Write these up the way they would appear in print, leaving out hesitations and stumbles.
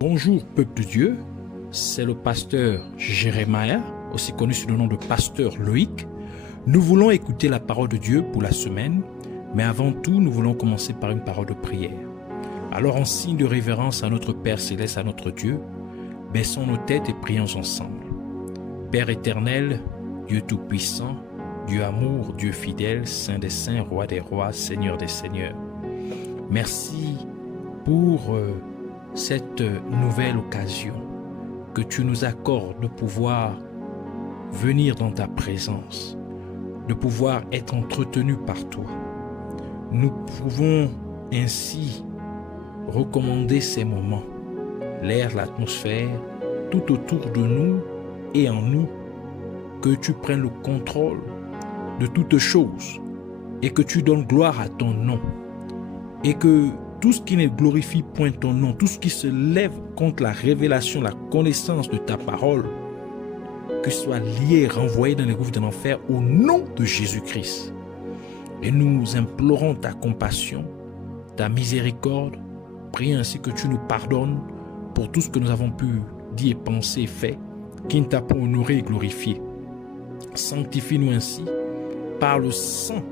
Bonjour peuple de Dieu, c'est le pasteur Jérémia, aussi connu sous le nom de pasteur Loïc. Nous voulons écouter la parole de Dieu pour la semaine, mais avant tout, nous voulons commencer par une parole de prière. Alors en signe de révérence à notre Père Céleste, à notre Dieu, baissons nos têtes et prions ensemble. Père éternel, Dieu tout-puissant, Dieu amour, Dieu fidèle, Saint des saints, Roi des rois, Seigneur des seigneurs. Merci pour cette nouvelle occasion que tu nous accordes de pouvoir venir dans ta présence, de pouvoir être entretenu par toi. Nous pouvons ainsi recommander ces moments, l'air, l'atmosphère, tout autour de nous et en nous, que tu prennes le contrôle de toutes choses et que tu donnes gloire à ton nom et que tout ce qui ne glorifie point ton nom, tout ce qui se lève contre la révélation, la connaissance de ta parole, que soit lié, renvoyé dans les gouffres de l'enfer au nom de Jésus-Christ. Et nous implorons ta compassion, ta miséricorde, prions ainsi que tu nous pardonnes pour tout ce que nous avons pu dire, penser, fait, qui ne t'a pas honoré et glorifié. Sanctifie-nous ainsi par le sang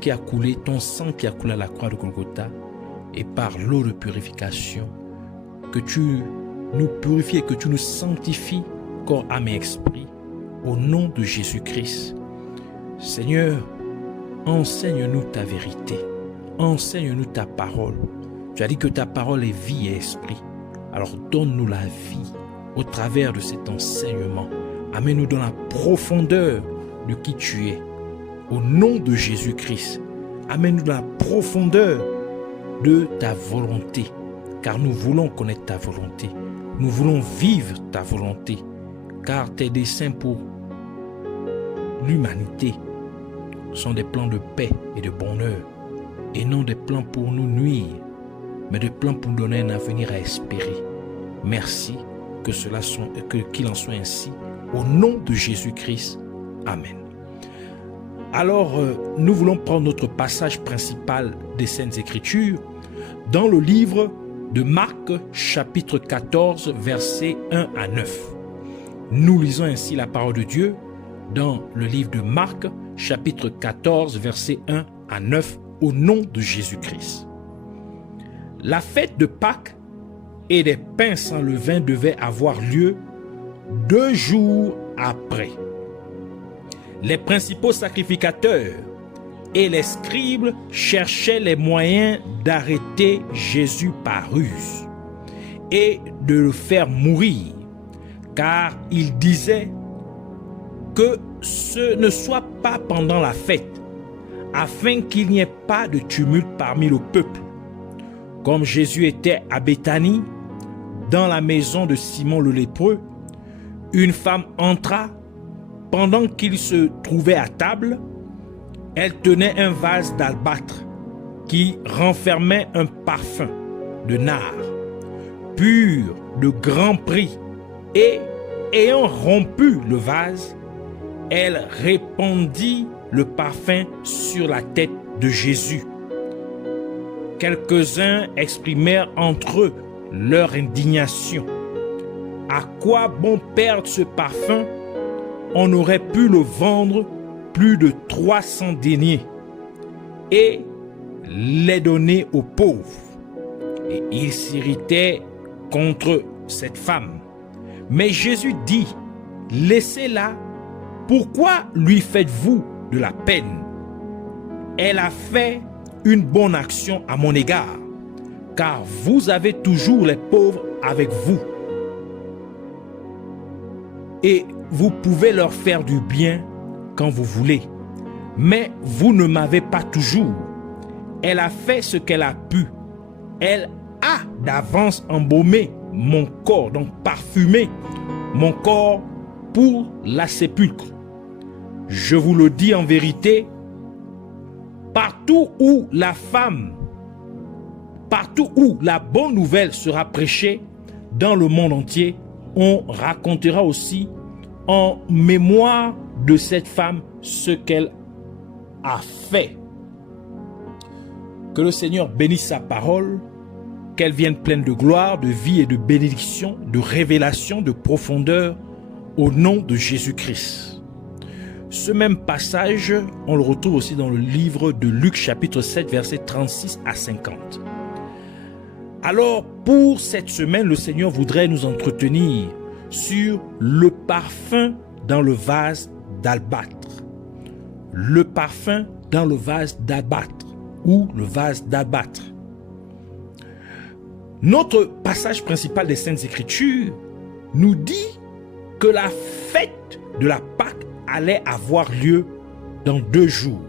qui a coulé, ton sang qui a coulé à la croix de Golgotha, et par l'eau de purification, que tu nous purifies et que tu nous sanctifies, corps, âme et esprit, au nom de Jésus-Christ. Seigneur, enseigne-nous ta vérité, enseigne-nous ta parole. Tu as dit que ta parole est vie et esprit. Alors donne-nous la vie au travers de cet enseignement. Amène-nous dans la profondeur de qui tu es. Au nom de Jésus-Christ, amène-nous dans la profondeur de ta volonté, car nous voulons connaître ta volonté. Nous voulons vivre ta volonté, car tes desseins pour l'humanité sont des plans de paix et de bonheur, et non des plans pour nous nuire, mais des plans pour nous donner un avenir à espérer. Merci, qu'il en soit ainsi, au nom de Jésus-Christ. Amen. Alors, nous voulons prendre notre passage principal des Saintes Écritures dans le livre de Marc, chapitre 14, versets 1 à 9. Nous lisons ainsi la parole de Dieu dans le livre de Marc, chapitre 14, versets 1 à 9, au nom de Jésus-Christ. La fête de Pâques et des pains sans levain devait avoir lieu 2 jours après. Les principaux sacrificateurs et les scribes cherchaient les moyens d'arrêter Jésus par ruse et de le faire mourir, car ils disaient que ce ne soit pas pendant la fête, afin qu'il n'y ait pas de tumulte parmi le peuple. Comme Jésus était à Béthanie, dans la maison de Simon le lépreux, une femme entra. Pendant qu'il se trouvait à table, elle tenait un vase d'albâtre qui renfermait un parfum de nard, pur de grand prix, et ayant rompu le vase, elle répandit le parfum sur la tête de Jésus. Quelques-uns exprimèrent entre eux leur indignation. À quoi bon perdre ce parfum? On aurait pu le vendre plus de 300 deniers et les donner aux pauvres. Et ils s'irritaient contre cette femme. Mais Jésus dit, laissez-la, pourquoi lui faites-vous de la peine? Elle a fait une bonne action à mon égard, car vous avez toujours les pauvres avec vous. Et vous pouvez leur faire du bien quand vous voulez, mais vous ne m'avez pas toujours. Elle a fait ce qu'elle a pu. Elle a d'avance embaumé mon corps, donc parfumé mon corps pour la sépulcre. Je vous le dis en vérité, partout où la bonne nouvelle sera prêchée dans le monde entier, on racontera aussi en mémoire de cette femme ce qu'elle a fait. Que le Seigneur bénisse sa parole qu'elles viennent pleines de gloire, de vie et de bénédiction, de révélation, de profondeur, au nom de Jésus-Christ. Ce même passage, on le retrouve aussi dans le livre de Luc chapitre 7, versets 36 à 50. Alors, pour cette semaine, le Seigneur voudrait nous entretenir sur le parfum dans le vase d'albâtre. Le parfum dans le vase d'albâtre ou le vase d'albâtre. Notre passage principal des Saintes Écritures nous dit que la fête de la Pâque allait avoir lieu dans 2 jours.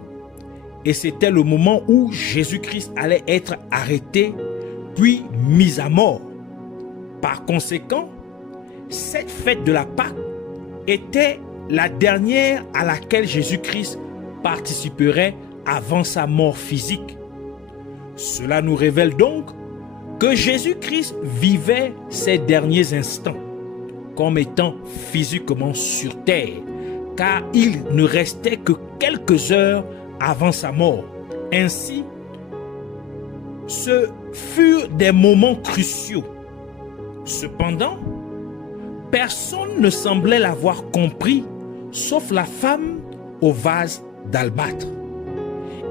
Et c'était le moment où Jésus-Christ allait être arrêté puis mis à mort. Par conséquent, cette fête de la Pâque était la dernière à laquelle Jésus-Christ participerait avant sa mort physique. Cela nous révèle donc que Jésus-Christ vivait ses derniers instants comme étant physiquement sur terre, car il ne restait que quelques heures avant sa mort. Ainsi, ce furent des moments cruciaux. Cependant, personne ne semblait l'avoir compris, sauf la femme au vase d'albâtre.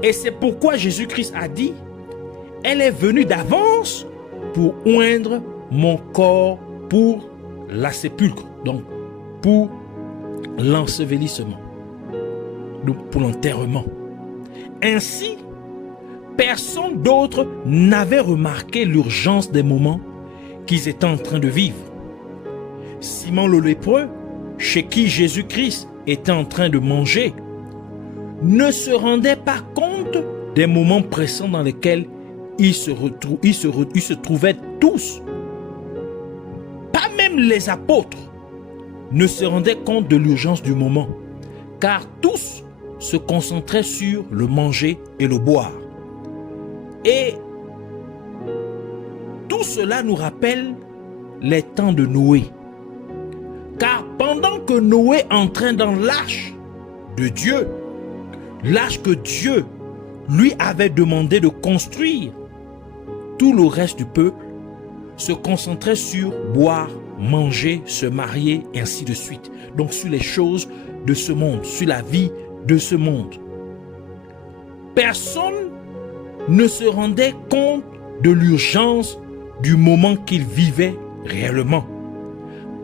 Et c'est pourquoi Jésus-Christ a dit, « Elle est venue d'avance pour oindre mon corps pour la sépulcre. » Donc, pour l'ensevelissement, donc pour l'enterrement. Ainsi, personne d'autre n'avait remarqué l'urgence des moments qu'ils étaient en train de vivre. Simon le lépreux, chez qui Jésus-Christ était en train de manger, ne se rendait pas compte des moments pressants dans lesquels ils se trouvaient tous. Pas même les apôtres ne se rendaient compte de l'urgence du moment, car tous se concentraient sur le manger et le boire. Et tout cela nous rappelle les temps de Noé. Car pendant que Noé entrait dans l'arche de Dieu, l'arche que Dieu lui avait demandé de construire, tout le reste du peuple se concentrait sur boire, manger, se marier, et ainsi de suite. Donc sur les choses de ce monde, sur la vie de ce monde. Personne ne se rendait compte de l'urgence du moment qu'il vivait réellement.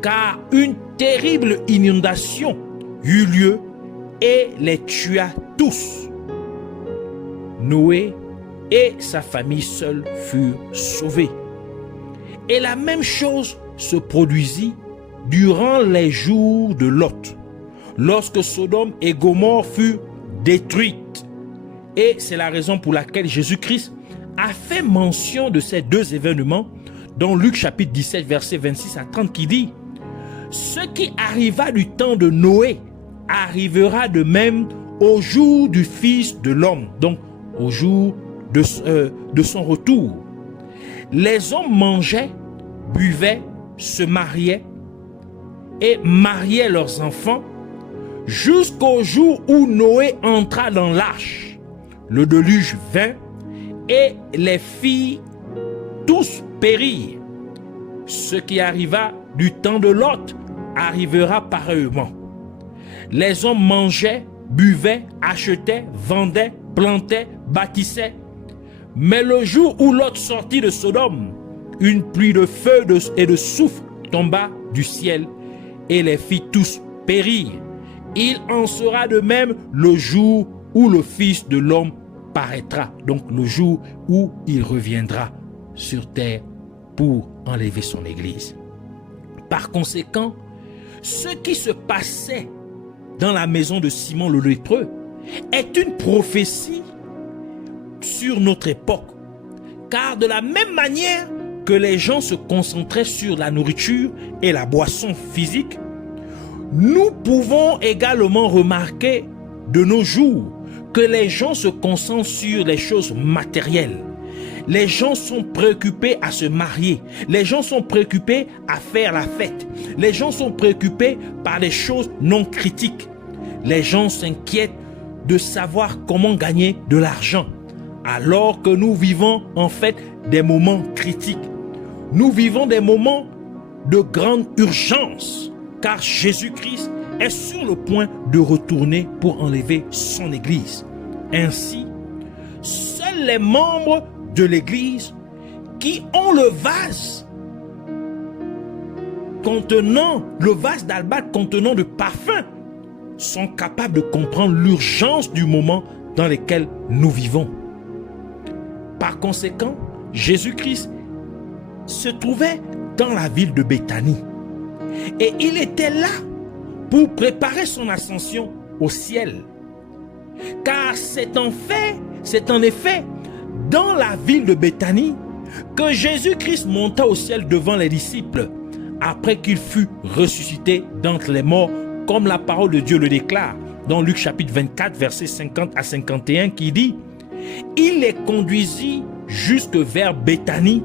Car une terrible inondation eut lieu et les tua tous. Noé et sa famille seule furent sauvés. Et la même chose se produisit durant les jours de Lot, lorsque Sodome et Gomorrhe furent détruites. Et c'est la raison pour laquelle Jésus-Christ a fait mention de ces 2 événements dans Luc chapitre 17, versets 26 à 30 qui dit « Ce qui arriva du temps de Noé arrivera de même au jour du Fils de l'homme. » Donc au jour de son retour. Les hommes mangeaient, buvaient, se mariaient et mariaient leurs enfants jusqu'au jour où Noé entra dans l'arche. Le déluge vint et les filles tous périrent. Ce qui arriva du temps de Lot arrivera pareillement. Les hommes mangeaient, buvaient, achetaient, vendaient, plantaient, bâtissaient. Mais le jour où Lot sortit de Sodome, une pluie de feu et de soufre tomba du ciel et les fit tous périr. Il en sera de même le jour où le Fils de l'homme paraîtra. Donc le jour où il reviendra sur terre pour enlever son église. Par conséquent, ce qui se passait dans la maison de Simon le lépreux est une prophétie sur notre époque. Car de la même manière que les gens se concentraient sur la nourriture et la boisson physique, nous pouvons également remarquer de nos jours que les gens se concentrent sur les choses matérielles. Les gens sont préoccupés à se marier. Les gens sont préoccupés à faire la fête. Les gens sont préoccupés par des choses non critiques. Les gens s'inquiètent de savoir comment gagner de l'argent. Alors que nous vivons en fait des moments critiques. nous vivons des moments de grande urgence, car Jésus-Christ est sur le point de retourner pour enlever son Église. Ainsi, seuls les membres de l'Église qui ont le vase d'albâtre contenant de parfum sont capables de comprendre l'urgence du moment dans lequel nous vivons. Par conséquent, Jésus-Christ se trouvait dans la ville de Béthanie et il était là pour préparer son ascension au ciel. Car c'est en effet dans la ville de Béthanie que Jésus-Christ monta au ciel devant les disciples après qu'il fut ressuscité d'entre les morts, comme la parole de Dieu le déclare dans Luc chapitre 24 versets 50 à 51 qui dit: il les conduisit jusque vers Béthanie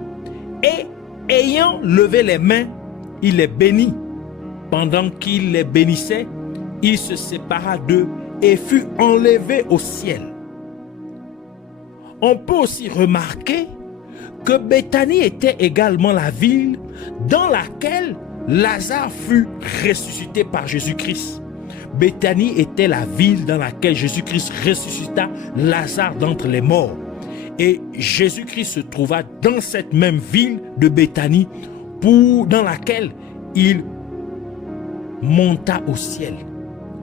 et ayant levé les mains, il les bénit. Pendant qu'il les bénissait, il se sépara d'eux et fut enlevé au ciel. On peut aussi remarquer que Béthanie était également la ville dans laquelle Lazare fut ressuscité par Jésus-Christ. Béthanie était la ville dans laquelle Jésus-Christ ressuscita Lazare d'entre les morts. Et Jésus-Christ se trouva dans cette même ville de Béthanie dans laquelle il monta au ciel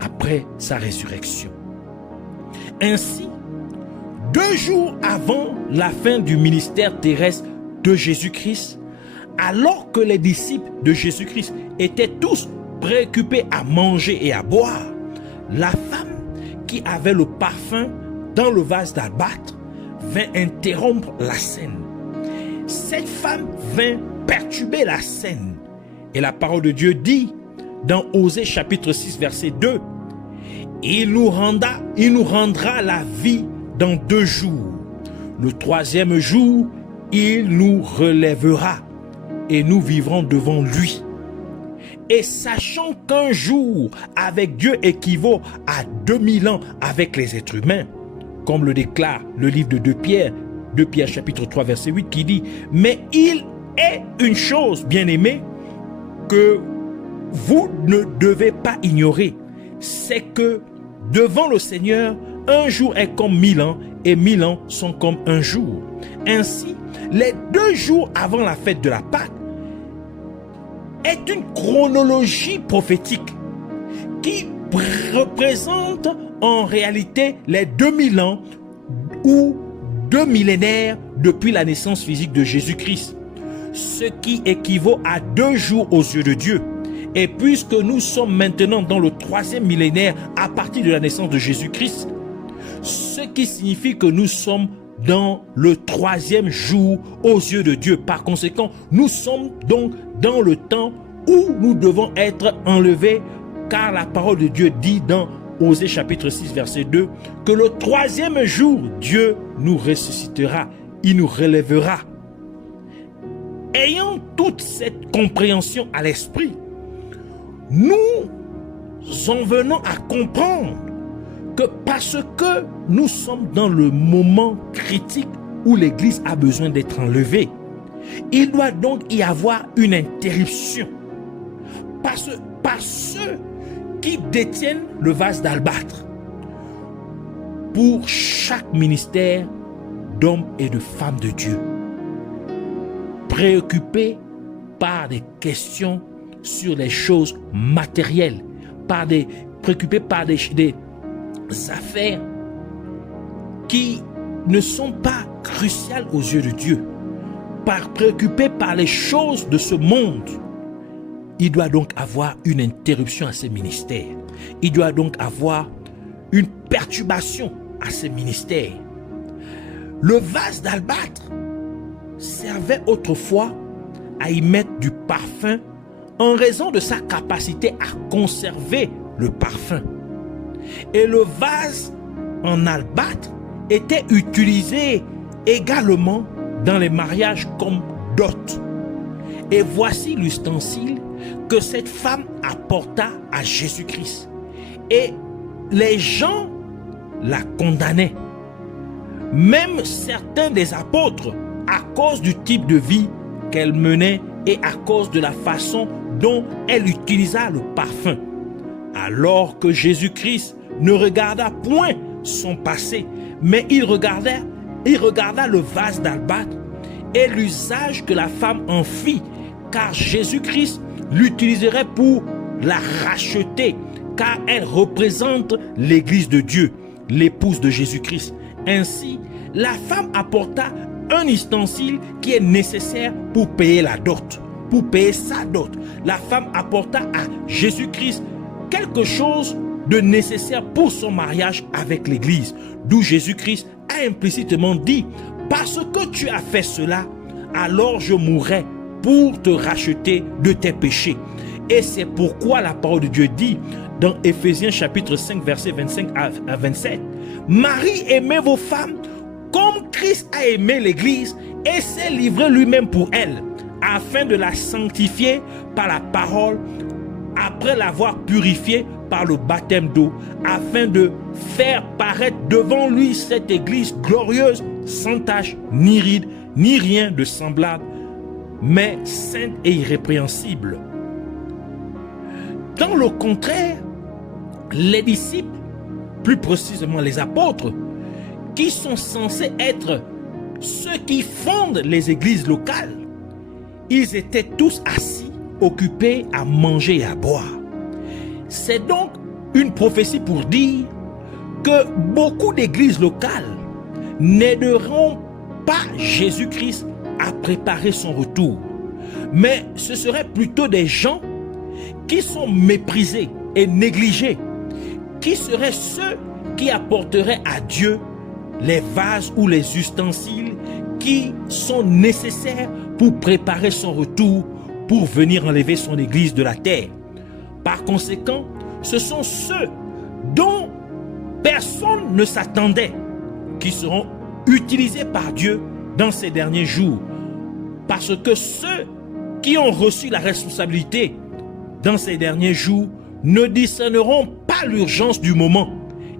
après sa résurrection. Ainsi, 2 jours avant la fin du ministère terrestre de Jésus-Christ, alors que les disciples de Jésus-Christ étaient tous préoccupés à manger et à boire, la femme qui avait le parfum dans le vase d'albâtre vint interrompre la scène. Cette femme vint perturber la scène. Et la parole de Dieu dit dans Osée chapitre 6 verset 2, il nous rendra la vie dans 2 jours. Le 3e jour, il nous relèvera et nous vivrons devant lui. Et sachant qu'un jour avec Dieu équivaut à 2000 ans avec les êtres humains, comme le déclare le livre de 2 Pierre chapitre 3 verset 8 qui dit: mais il est une chose, bien-aimée, que vous ne devez pas ignorer, c'est que devant le Seigneur, un jour est comme 1000 ans et 1000 ans sont comme un jour. Ainsi, les 2 jours avant la fête de la Pâque est une chronologie prophétique qui représente en réalité les 2000 ans ou 2 millénaires depuis la naissance physique de Jésus-Christ, ce qui équivaut à 2 jours aux yeux de Dieu. Et puisque nous sommes maintenant dans le 3e millénaire à partir de la naissance de Jésus-Christ, ce qui signifie que nous sommes dans le 3e jour aux yeux de Dieu. Par conséquent, nous sommes donc dans le temps où nous devons être enlevés, car la parole de Dieu dit dans Osée chapitre 6 verset 2 que le 3e jour, Dieu nous ressuscitera, il nous relèvera. Ayant toute cette compréhension à l'esprit, nous en venons à comprendre que parce que nous sommes dans le moment critique où l'Église a besoin d'être enlevée, il doit donc y avoir une interruption par ceux qui détiennent le vase d'albâtre pour chaque ministère d'hommes et de femmes de Dieu, préoccupés par des questions sur les choses matérielles, préoccupés par des affaires qui ne sont pas cruciales aux yeux de Dieu, préoccupés par les choses de ce monde. Il doit donc avoir une interruption à ces ministères. Il doit donc avoir une perturbation à ces ministères. Le vase d'albâtre servait autrefois à y mettre du parfum en raison de sa capacité à conserver le parfum. Et le vase en albâtre était utilisé également dans les mariages comme dot. Et voici l'ustensile que cette femme apporta à Jésus-Christ. Et les gens la condamnaient. Même certains des apôtres, à cause du type de vie qu'elle menait et à cause de la façon dont elle utilisa le parfum. Alors que Jésus-Christ ne regarda point son passé, mais il regarda le vase d'albâtre et l'usage que la femme en fit, car Jésus-Christ l'utiliserait pour la racheter, car elle représente l'Église de Dieu, l'épouse de Jésus-Christ. Ainsi, la femme apporta un ustensile qui est nécessaire pour payer la dot, pour payer sa dot. La femme apporta à Jésus-Christ quelque chose de nécessaire pour son mariage avec l'Église, d'où Jésus-Christ a implicitement dit: parce que tu as fait cela, alors je mourrai pour te racheter de tes péchés. Et c'est pourquoi la parole de Dieu dit dans Éphésiens chapitre 5 versets 25 à 27, Marie, aimez vos femmes comme Christ a aimé l'Église et s'est livré lui-même pour elle, afin de la sanctifier par la parole, après l'avoir purifiée par le baptême d'eau, afin de faire paraître devant lui cette Église glorieuse, sans tache, ni ride, ni rien de semblable, mais sainte et irrépréhensible. Dans le contraire, les disciples, plus précisément les apôtres, qui sont censés être ceux qui fondent les églises locales, ils étaient tous assis, occupés à manger et à boire. C'est donc une prophétie pour dire que beaucoup d'églises locales n'aideront pas Jésus-Christ à préparer son retour, mais ce seraient plutôt des gens qui sont méprisés et négligés, qui seraient ceux qui apporteraient à Dieu les vases ou les ustensiles qui sont nécessaires pour préparer son retour, pour venir enlever son église de la terre. Par conséquent, ce sont ceux dont personne ne s'attendait qui seront utilisés par Dieu dans ces derniers jours. Parce que ceux qui ont reçu la responsabilité dans ces derniers jours ne discerneront pas l'urgence du moment.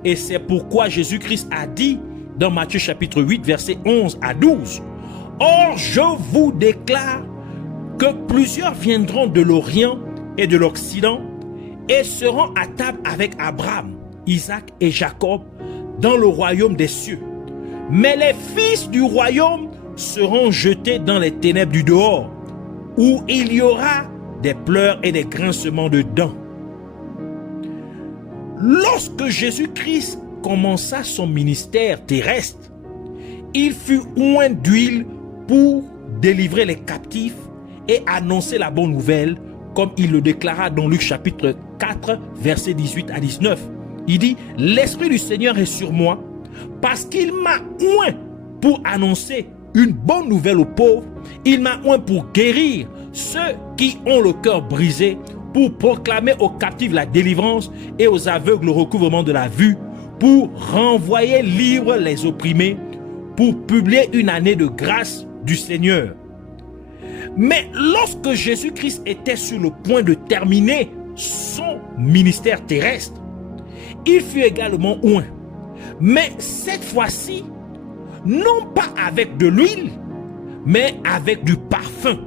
Et c'est pourquoi Jésus-Christ a dit dans Matthieu chapitre 8, versets 11 à 12, « Or, je vous déclare que plusieurs viendront de l'Orient et de l'Occident et seront à table avec Abraham, Isaac et Jacob dans le royaume des cieux. Mais les fils du royaume seront jetés dans les ténèbres du dehors, où il y aura des pleurs et des grincements de dents. » Lorsque Jésus-Christ commença son ministère terrestre, il fut oint d'huile pour délivrer les captifs et annoncer la bonne nouvelle, comme il le déclara dans Luc chapitre 4, versets 18 à 19. Il dit: « L'Esprit du Seigneur est sur moi, parce qu'il m'a oint pour annoncer une bonne nouvelle aux pauvres. Il m'a oint pour guérir ceux qui ont le cœur brisé, pour proclamer aux captifs la délivrance et aux aveugles le recouvrement de la vue, pour renvoyer libres les opprimés, pour publier une année de grâce du Seigneur. » Mais lorsque Jésus-Christ était sur le point de terminer son ministère terrestre, il fut également oint. Mais cette fois-ci, non pas avec de l'huile, mais avec du parfum,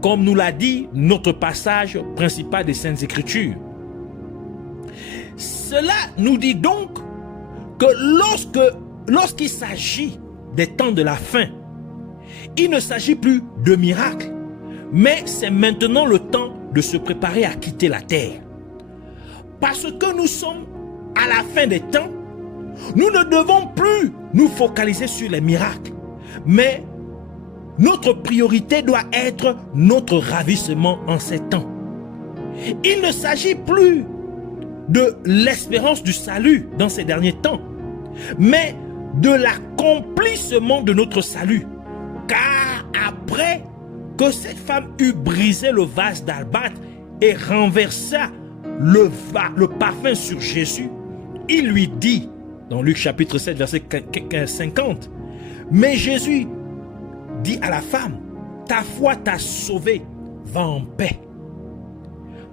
comme nous l'a dit notre passage principal des Saintes Écritures. Cela nous dit donc que lorsqu'il s'agit des temps de la fin, il ne s'agit plus de miracles, mais c'est maintenant le temps de se préparer à quitter la terre. Parce que nous sommes à la fin des temps, nous ne devons plus nous focaliser sur les miracles, mais notre priorité doit être notre ravissement en ces temps. Il ne s'agit plus de l'espérance du salut dans ces derniers temps, mais de l'accomplissement de notre salut. Car après que cette femme eut brisé le vase d'albâtre et renversa le parfum sur Jésus, il lui dit, dans Luc chapitre 7, verset 50, « Mais Jésus dit à la femme, ta foi t'a sauvé, va en paix. »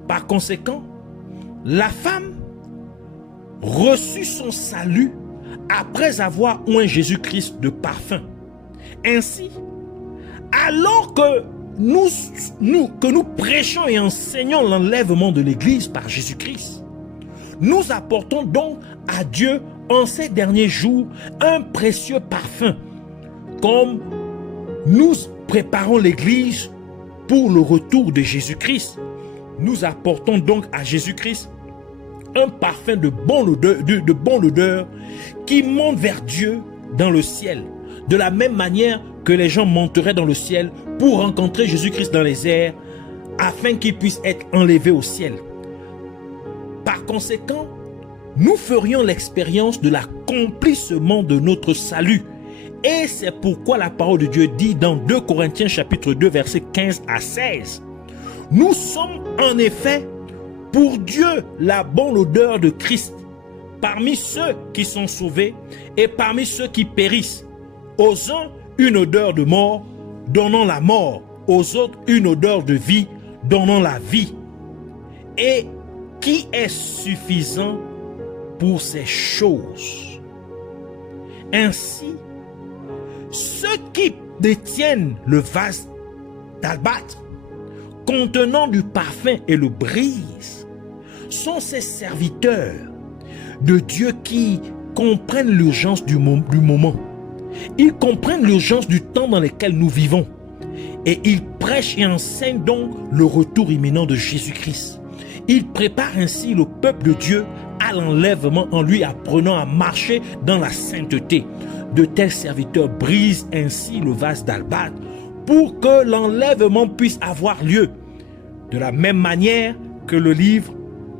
Par conséquent, la femme reçut son salut après avoir oint Jésus-Christ de parfum. Ainsi, alors que que nous prêchons et enseignons l'enlèvement de l'Église par Jésus-Christ. Nous apportons donc à Dieu en ces derniers jours un précieux parfum, comme nous préparons l'Église pour le retour de Jésus-Christ. Nous apportons donc à Jésus-Christ un parfum de bonne odeur qui monte vers Dieu dans le ciel, de la même manière que les gens monteraient dans le ciel pour rencontrer Jésus-Christ dans les airs, afin qu'il puisse être enlevé au ciel. Par conséquent, nous ferions l'expérience de l'accomplissement de notre salut. Et c'est pourquoi la parole de Dieu dit dans 2 Corinthiens chapitre 2 versets 15 à 16. Nous sommes en effet pour Dieu la bonne odeur de Christ parmi ceux qui sont sauvés et parmi ceux qui périssent. Aux uns une odeur de mort, donnant la mort, aux autres une odeur de vie, donnant la vie. Et qui est suffisant pour ces choses? Ainsi, ceux qui détiennent le vase d'albâtre contenant du parfum et le brisent sont ces serviteurs de Dieu qui comprennent l'urgence du moment. Ils comprennent l'urgence du temps dans lequel nous vivons. Et ils prêchent et enseignent donc le retour imminent de Jésus-Christ. Ils préparent ainsi le peuple de Dieu à l'enlèvement en lui apprenant à marcher dans la sainteté. De tels serviteurs brisent ainsi le vase d'albâtre pour que l'enlèvement puisse avoir lieu. De la même manière que le livre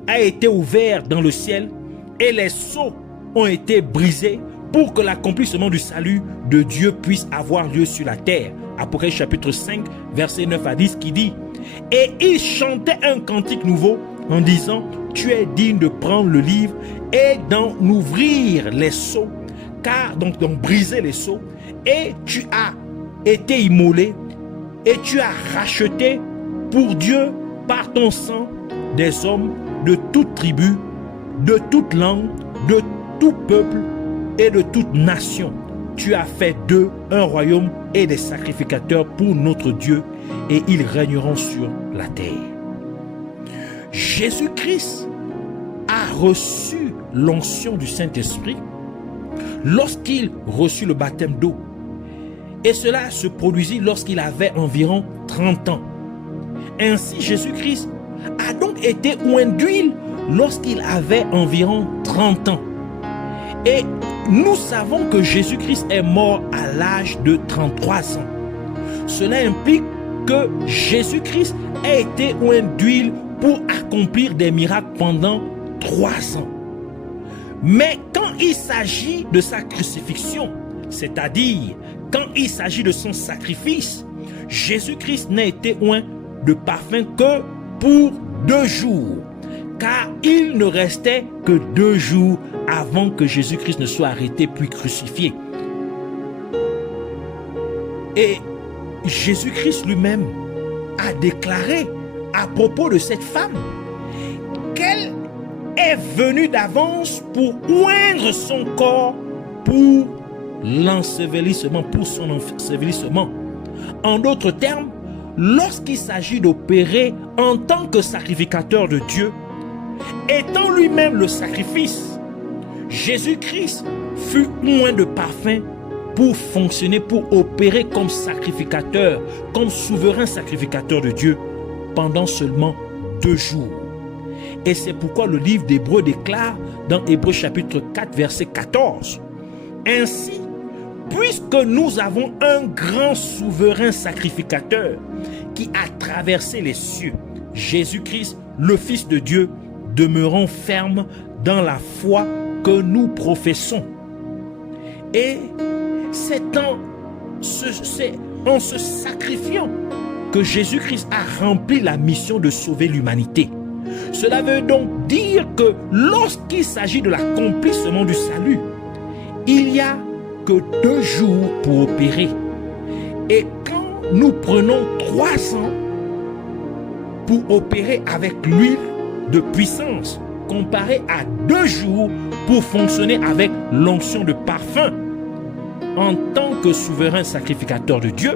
a été ouvert dans le ciel et les sceaux ont été brisés pour que l'accomplissement du salut de Dieu puisse avoir lieu sur la terre. Apocalypse chapitre 5, versets 9 à 10 qui dit « Et il chantait un cantique nouveau en disant « Tu es digne de prendre le livre et d'en ouvrir les sceaux, car donc briser les sceaux, et tu as été immolé et tu as racheté pour Dieu par ton sang des hommes de toute tribu, de toute langue, de tout peuple et de toute nation. Tu as fait d'eux un royaume et des sacrificateurs pour notre Dieu, et ils régneront sur la terre. » Jésus-Christ a reçu l'onction du Saint-Esprit lorsqu'il reçut le baptême d'eau. Et cela se produisit lorsqu'il avait environ 30 ans. Ainsi, Jésus-Christ a donc été oint d'huile lorsqu'il avait environ 30 ans. Et nous savons que Jésus-Christ est mort à l'âge de 33 ans. Cela implique que Jésus-Christ a été oint d'huile pour accomplir des miracles pendant 3 ans. Mais quand il s'agit de sa crucifixion, c'est-à-dire quand il s'agit de son sacrifice, Jésus-Christ n'a été oint de parfum que pour 2 jours, car il ne restait que 2 jours avant que Jésus-Christ ne soit arrêté puis crucifié. Et Jésus-Christ lui-même a déclaré à propos de cette femme qu'elle est venue d'avance pour oindre son corps pour l'ensevelissement, pour son ensevelissement. En d'autres termes, lorsqu'il s'agit d'opérer en tant que sacrificateur de Dieu, étant lui-même le sacrifice, Jésus-Christ fut oint de parfum pour fonctionner, pour opérer comme sacrificateur, comme souverain sacrificateur de Dieu pendant seulement 2 jours. Et c'est pourquoi le livre d'Hébreux déclare dans Hébreux chapitre 4 verset 14 « Ainsi, puisque nous avons un grand souverain sacrificateur qui a traversé les cieux, Jésus-Christ, le Fils de Dieu, demeurons fermes dans la foi que nous professons. » Et c'est en se sacrifiant que Jésus-Christ a rempli la mission de sauver l'humanité. Cela veut donc dire que lorsqu'il s'agit de l'accomplissement du salut, il n'y a que 2 jours pour opérer. Et quand nous prenons 3 ans pour opérer avec l'huile de puissance, comparé à 2 jours pour fonctionner avec l'onction de parfum, en tant que souverain sacrificateur de Dieu,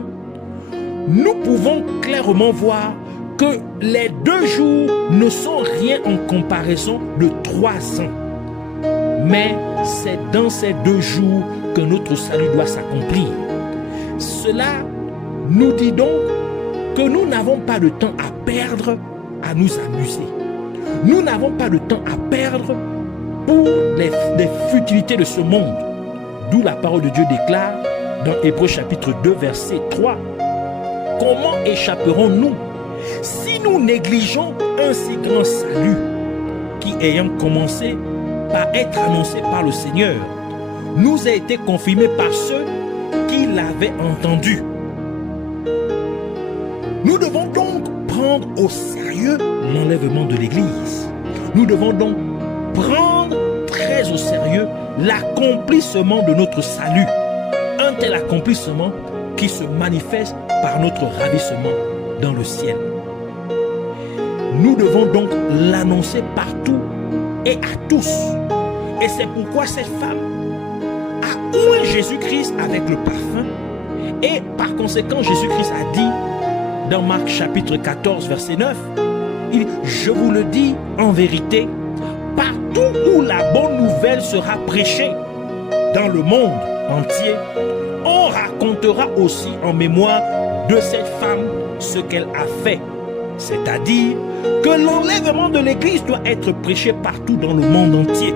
nous pouvons clairement voir que les 2 jours ne sont rien en comparaison de 3 ans. Mais c'est dans ces 2 jours que notre salut doit s'accomplir. Cela nous dit donc que nous n'avons pas de temps à perdre à nous amuser. Nous n'avons pas de temps à perdre pour les futilités de ce monde. D'où la parole de Dieu déclare dans Hébreux chapitre 2 verset 3. Comment échapperons-nous si nous négligeons un si grand salut qui, ayant commencé par être annoncé par le Seigneur, nous a été confirmé par ceux qui l'avaient entendu? Nous devons donc prendre au sérieux l'enlèvement de l'Église. Nous devons donc prendre très au sérieux l'accomplissement de notre salut. Un tel accomplissement qui se manifeste par notre ravissement dans le ciel. Nous devons donc l'annoncer partout et à tous. Et c'est pourquoi cette femme a oint Jésus-Christ avec le parfum. Et par conséquent, Jésus-Christ a dit dans Marc chapitre 14 verset 9, il dit, je vous le dis en vérité, partout où la bonne nouvelle sera prêchée dans le monde entier, on racontera aussi en mémoire de cette femme ce qu'elle a fait. C'est-à-dire que l'enlèvement de l'Église doit être prêché partout dans le monde entier.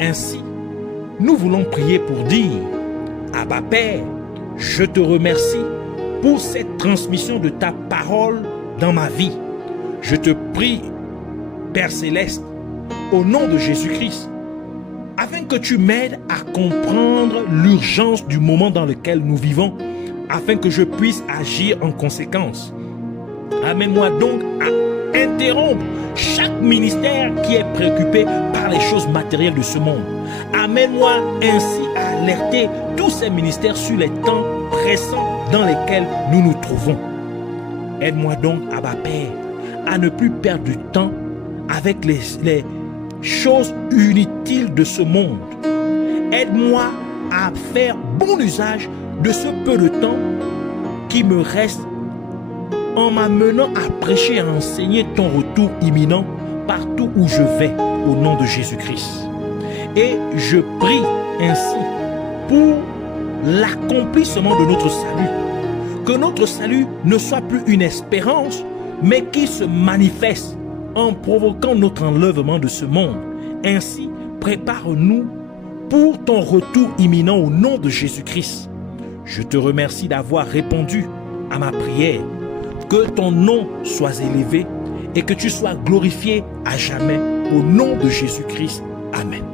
Ainsi, nous voulons prier pour dire, Abba Père, je te remercie pour cette transmission de ta parole dans ma vie. Je te prie, Père Céleste, au nom de Jésus-Christ, afin que tu m'aides à comprendre l'urgence du moment dans lequel nous vivons, afin que je puisse agir en conséquence. Amène-moi donc à interrompre chaque ministère qui est préoccupé par les choses matérielles de ce monde. Amène-moi ainsi à alerter tous ces ministères sur les temps pressants dans lesquels nous nous trouvons. Aide-moi donc, Abba Père, à ne plus perdre du temps avec les choses inutiles de ce monde. Aide-moi à faire bon usage de ce peu de temps qui me reste en m'amenant à prêcher et à enseigner ton retour imminent partout où je vais au nom de Jésus-Christ. Et je prie ainsi pour l'accomplissement de notre salut. Que notre salut ne soit plus une espérance, mais qui se manifeste en provoquant notre enlèvement de ce monde. Ainsi, prépare-nous pour ton retour imminent au nom de Jésus-Christ. Je te remercie d'avoir répondu à ma prière. Que ton nom soit élevé et que tu sois glorifié à jamais au nom de Jésus-Christ. Amen.